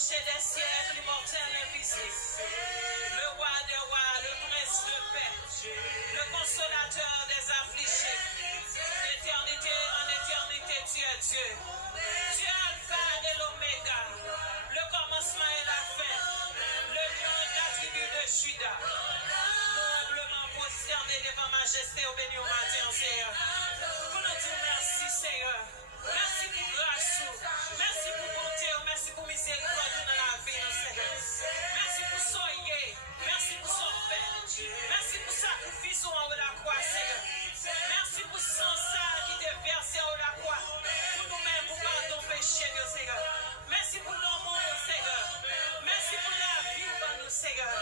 rocher des siècles, l'immortel invisible, le roi des rois, le prince de paix, le consolateur des affligés. D'éternité en éternité, tu es Dieu. Tu es Alpha et l'Oméga, le commencement et la fin, le lion de la tribu de Juda. Nous humblement prosternés devant majesté au béni au matin, Seigneur. Pour nous dire merci, Seigneur. Merci pour grâce, merci pour bonté, merci pour miséricorde dans la vie, Seigneur. Merci pour soyer, merci pour son fait, merci pour sacrifice en haut de la croix, Seigneur. Merci pour son sang qui est versé en haut de la croix. Pour nous-mêmes, pour pardon péché, Seigneur. Merci pour l'amour, Seigneur. Merci pour la vie pour nous, Seigneur.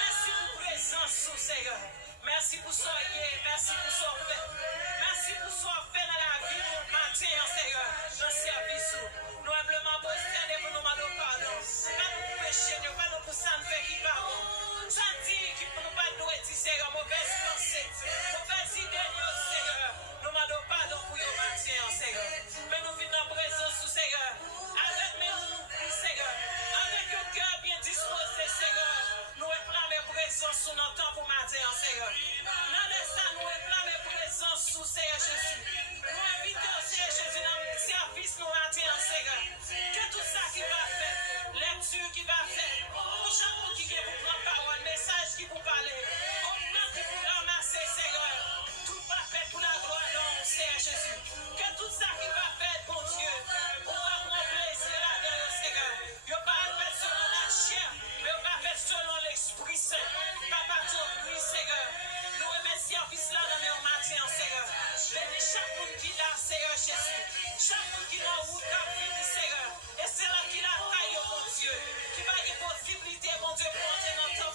Merci pour présence, Seigneur. Merci pour soyer, merci pour son fait. Merci pour son fait dans la vie pour matin, Seigneur. Dans le service, nous humblement posternés pour nous demander pardon. Pas nous pour péché, pas nous pour ça nous fait qui pardon. Ça dit qui pour nous pas nous dire, Seigneur, mauvaise pensée, mauvaise idée, Seigneur. Nous demandons pardon pour nos matin, Seigneur. Mais nous venons en présence, Seigneur. Avec nous, Seigneur. Avec le cœur bien disposé, Seigneur. Nous réclamons présence sur notre temps pour matin, Seigneur. Dans l'instant, nous réclamons présence sous Seigneur Jésus. Nous invitons Seigneur Jésus dans le service nous matin, Seigneur. Que tout ça qui va faire, lecture qui va faire, pour chaque qui vient pour prendre parole, message qui vous parler, offrande qui vous ramasser, Seigneur. Tout va faire pour la gloire de Seigneur Jésus. Que tout ça qui va faire, bon Dieu, on va prendre plaisir là-dedans, Seigneur. Il va pas faire selon la chair, mais on va faire selon l'Esprit Saint. Papa, ton prix, Seigneur. Nous remercions service là dans le matin, Seigneur. Bénis chaque monde qui l'a, Seigneur Jésus. Chaque monde qui l'a route à vie, Seigneur. Et c'est là qui l'a taille, mon Dieu. Qui va y possibilité, mon Dieu, pour entrer dans ton